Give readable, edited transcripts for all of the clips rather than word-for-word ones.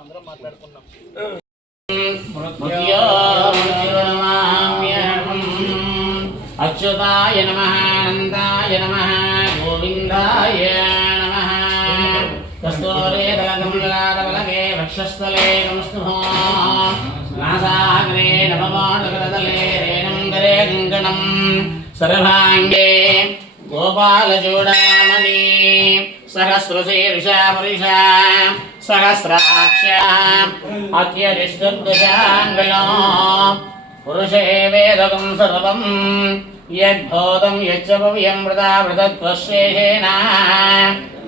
అందరం మాట్లాడుకున్నాం. అచ్యుతాయ నమః అనంతాయ నమః గోవిందాయ నమః కస్తూరే దళగంగాధవలగే వక్షస్థలే నమస్తుభో నాసాగ్రే నవమానకరదలే రేణంగరే గంగణం సర్వాంగే గోపాలచూడామణి సహస్రశీర్షా పురుషా సహస్రాక్ష అత్యరిష్టదశాంగళో పురుషే వేదకం సర్వం యద్భూతం యచ్చవ్యం వృథా వృతత్వశేషేణ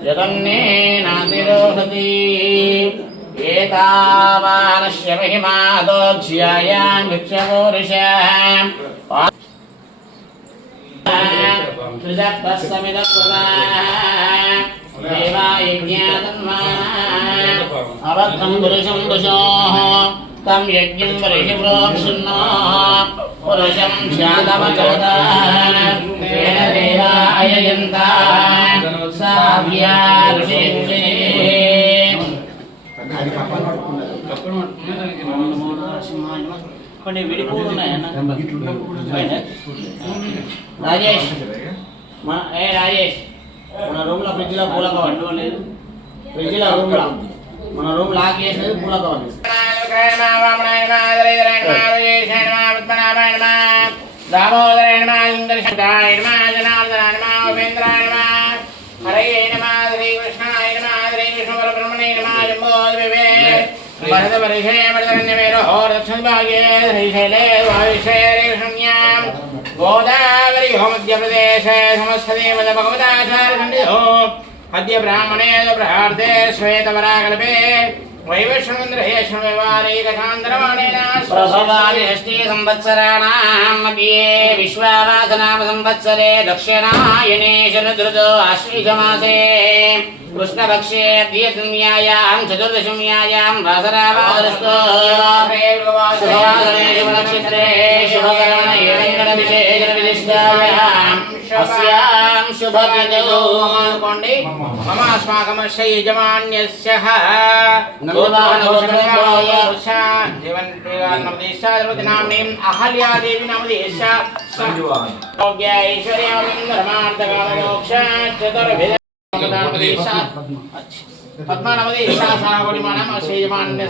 యదన్నేనాతిరోహతి ఏతావానస్య మహిమాదోజ్యాయాం విచ్చపౌరుషా అవద్ధం పురుషం పురుషోః తం యజ్ఞం వరిషి ప్రోక్షున్నో పురుషం శాతమచోద తేన దేవా అయయంత సావ్యా ఋషిక్షే కొన్ని విడిపోలు ఉన్నాయన్న రాజేష్ రాజేష్ మన రూమ్లో ఫ్రిడ్జ్లో పూల కవర్ లేదు, ఫ్రిడ్జ్లో రూమ్లో మన రూమ్ లాక్ చేసేది పూల కవర్. गोदावरी मध्य प्रदेश समस्तदेव भगवताचार्यो अद्य ब्राह्मणे प्रहार्थे श्वेतवराकल्पे वैवस्वन्द्रहेश्वरवारेकशान्तरमाणेन प्रभवादि षष्ठी संवत्सराणां मध्ये विश्वावासनाम संवत्सरे दक्षिणायने शरदृतो आश्विजमासे कृष्णपक्षे द्वितीयायां चतुर्दशम्यायां वासरावादस्तो शुभवासरे शुभनक्षत्रे शुभकरणे वेङ्कटविशेषविशिष्टायाम् अस्यां शुभतिथौ मम अस्माकमस्य यजमान्यस्य अहल्या देवी नाम पद्मानवदी शाखावणिमानम श्रीमान्य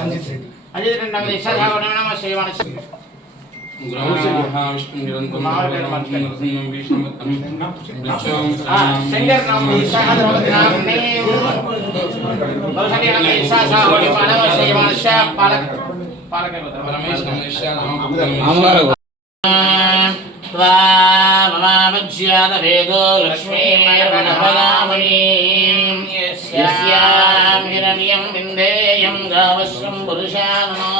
अजय नवदी शाखावणिमानम श्रीमान्य शंकर नाम शाखावणि नाम ने बहुसंख्य नाम शाखावणिमानम श्रीमान्य पालक पालक रमेश नाम त्वामज्यात भेदो लक्ष्मीर्वनफलामणि यस्यां हिरण्यं विन्देयं गावश्रं पुरुषाननो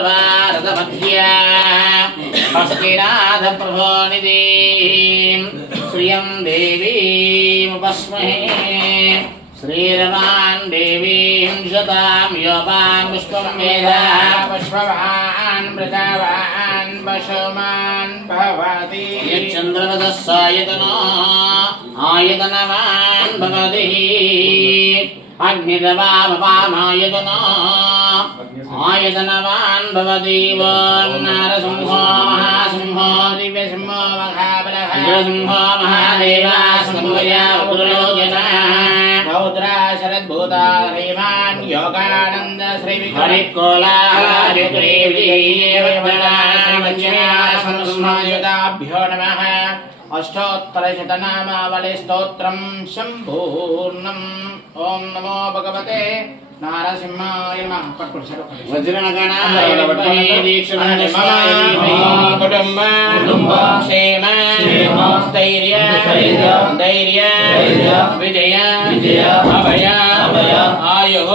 अश्वपूर्वारथमध्या हस्तिनाथप्रभोनिधिं श्रियं देवीमुपस्महे श्रीरमान् देवीं शतां योपां पुष्पं वेदा पुष्पवान् मृतावान् पशुमान् भवति यच्चन्द्रवदः सायतनो आयतनवान् भवति अग्निदवामपामायतनो आयतनवान् भवति वं नारसिंहो महासिंहो दिव्यसिंहो महाबलः सिंहो महादेवा संभया उग्रलोचनः रौद्रा शरद्भूता श्रीमान् योगानन्द श्री हरिकोलाभ्यो नमः अष्टोत्तरशतनामावली स्तोत्रं सम्पूर्णम् ओम नमो भगवते नारसिंहाय नमः वज्रनगणाय कुटुंब क्षेम स्थैर्य धैर्य विजय अभय आयुः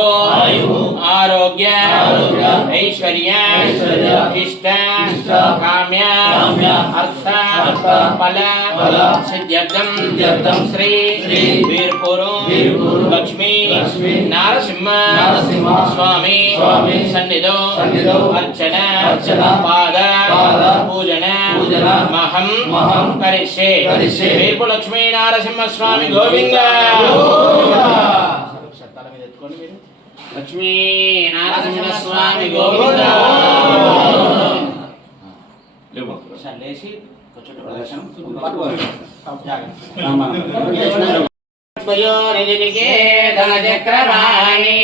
आरोग्य ऐश्वर्य इष्ट కామ్య అర్థ ఫల సిద్ధ్యర్థం శ్రీ వీర్పూరు లక్ష్మీ నారసింహ స్వామి సన్నిధో అర్చన పాద పూజన మహం కరిష్యే వీర్పు లక్ష్మీ నారసింహ స్వామి గోవింద లక్ష్మీ నారసింహ స్వామి గోవింద లేచి ధనచక్రవాణి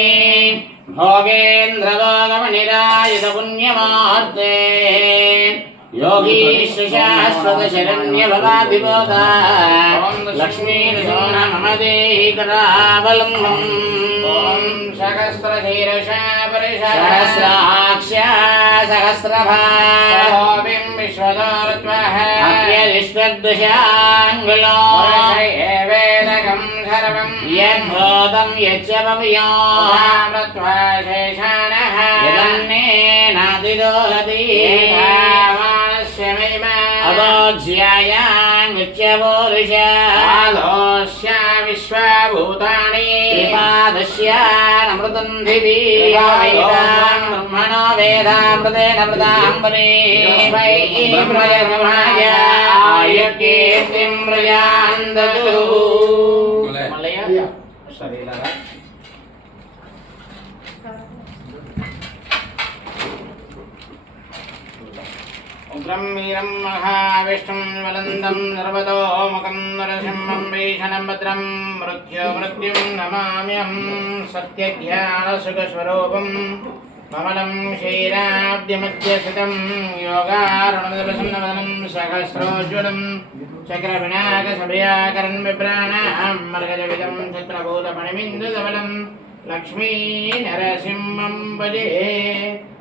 భోగేంద్రలోకమణిరాయుధ పుణ్యమార్తే योगीश्वरण्यभवाभिभोग लक्ष्मी मम देहि करावलम्बम् सहस्रशीर्षा सहस्राक्ष्या सहस्रभाविं विश्वदोर्ध्वः अत्यदिष्टदशाङ्गुलो वेदकं सर्वं यद्भूतं यच्च भव्योऽमृत्वा शेषाणः यदन्नेनादिदोहति अदोज्यायाङ्गच्यवोरुषादोष्य विश्वभूतानि त्रिपादस्यानमृतं दिवि ब्रह्मणो वेदामृतेन मृताम्बरे प्रयगमाय आयुकीर्तिं प्रयान्दतु उग्रं वीरं महाविष्णुं ज्वलन्तं सर्वतोमुखं नरसिंहं भीषणं भद्रं मृत्युं नमाम्यहं सत्यज्ञानसुखस्वरूपं ममलं क्षीराब्धिमध्यस्थितं योगारुणप्रसन्नवदनं सहस्रोज्ज्वलं चक्रविनायकसभयाकरन् विप्राणां मर्गजविदं छत्रभूतमणिमिन्दुधवलं लक्ष्मी नरसिंहं भजे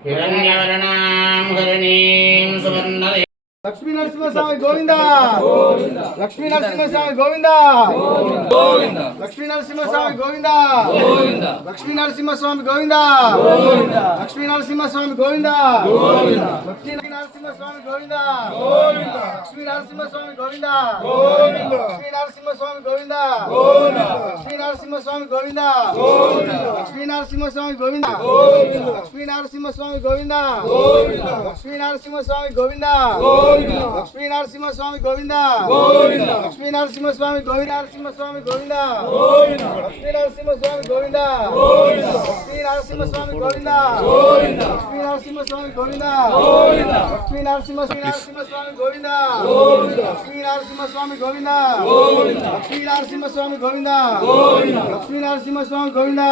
हिरण्यवर्णां हरिणीं सुवर्णदे लक्ष्मी नरसिंहस्वामी गोविंदा लक्ष्मी नरसिंहस्वामी गोविंदा लक्ष्मी नरसिंहस्वामी गोविंदा लक्ष्मी नरसिंहस्वामी गोविंदा लक्ष्मी नरसिंहस्वामी गोविंदा लक्ष्मी नरसिंहस्वामी गोविंदा लक्ष्मी नरसिंहस्वामी गोविंदा लक्ष्मी नरसिंहस्वामी गोविंदा लक्ष्मी नरसिंहस्वामी गोविंदा लक्ष्मी नरसिंहस्वामी गोविंदा लक्ष्मी नरसिंहस्वामी गोविंदा लक्ष्मी नरसिंहस्वामी गोविंदा लक्ष्मी नरसिंह स्वामी गोविंदा लक्ष्मी नरसिंह स्वामी गोविंदा नरसिंह स्वामी गोविंदा लक्ष्मी नरसिंह स्वामी गोविंदा लक्ष्मी नरसिंह स्वामी गोविंदा लक्ष्मी नरसिंह स्वामी गोविंदा लक्ष्मी नरसिंह स्वामी गोविंदा लक्ष्मी नरसिंह स्वामी गोविंदा लक्ष्मी नरसिंह स्वामी गोविंदा लक्ष्मी नरसिंह स्वामी गोविंदा लक्ष्मी नरसिंह स्वामी गोविंदा लक्ष्मी नरसिंह स्वामी गोविंदा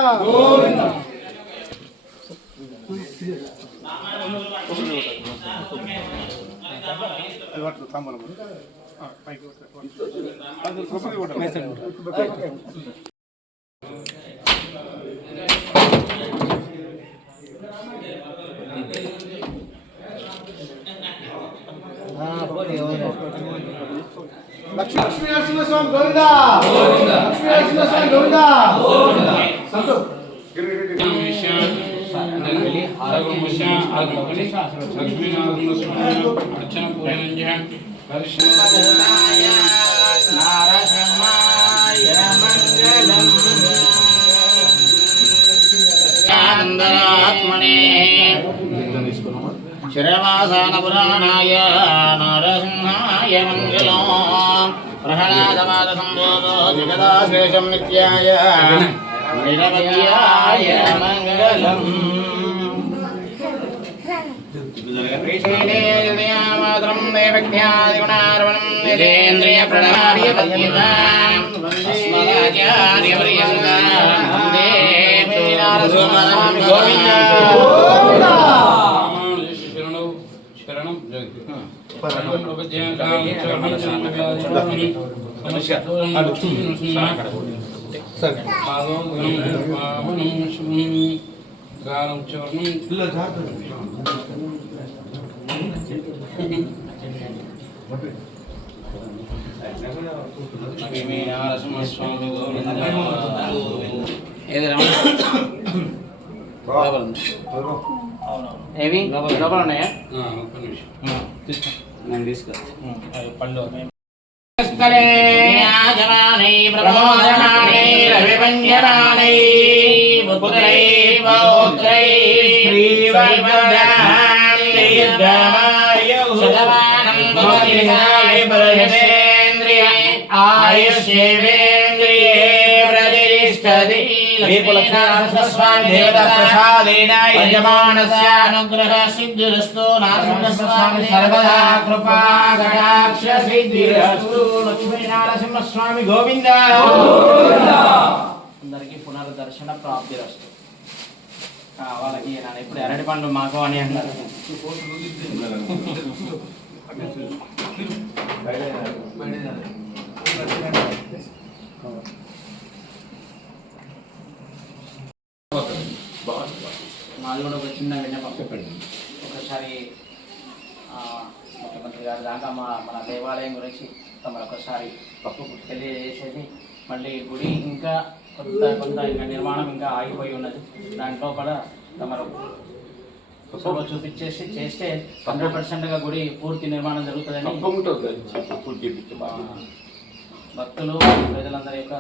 संतो अर्चन पूजन नारसिंहाय मंगलम् आनंदात्मने शिरवासानपुराणाय नारसिंहाय मंगलम् प्रहलादवाद संबोधो जगदाशेषं नित्याय निरवध्याय मंगलम् श्रीशैलेन्द्रियामात्रं देवज्ञादिगुणार्वणं निरेन्द्रियप्रणार्यपद्यतां अस्मदाचार्यपर्यन्तां वन्दे मीनारसिंहस्वामी गोविन्दा शरणं लक्ष्मी नरसिंहस्वामी गोविंदा ఏవి లోపల ఉన్నాయా ఒక్క నిమిషం నేను తీసుకొస్తాను పండు స్థలే ప్రమోదమానే రవివంజనానే పుత్రై పౌత్రై శ్రీవర్ధనాం దీర్ఘమాయుః శతమానం భవతి బృహదేంద్రియ ఆయుష్యేంద్రియే ప్రతిష్టతి లక్ష్మీనరసింహస్వామి దేవతా ప్రసాదేన యజమానస్య అనుగ్రహ సిద్ధిరస్తు నరసింహస్వామి సర్వదా కృపా కటాక్ష సిద్ధిరస్తు లక్ష్మీనరసింహస్వామి గోవింద అందరికీ పునర్దర్శన ప్రాప్తిరస్తు వాళ్ళకి నన్ను ఇప్పుడు అరటి పండు మాకు అని అన్నారు మాది కూడా ఒక చిన్న విన్నపం చెప్పండి ఒకసారి ముఖ్యమంత్రి గారి దాకా మన దేవాలయం గురించి తమరు ఒకసారి తెలియజేసేసి మళ్ళీ గుడి ఇంకా కొంత ఇంకా నిర్మాణం ఇంకా ఆగిపోయి ఉన్నది దాంట్లో కూడా తమరు ఫోటో చూపించేసి చేస్తే 100%గా గుడి పూర్తి నిర్మాణం జరుగుతుందని భక్తులు ప్రజలందరి యొక్క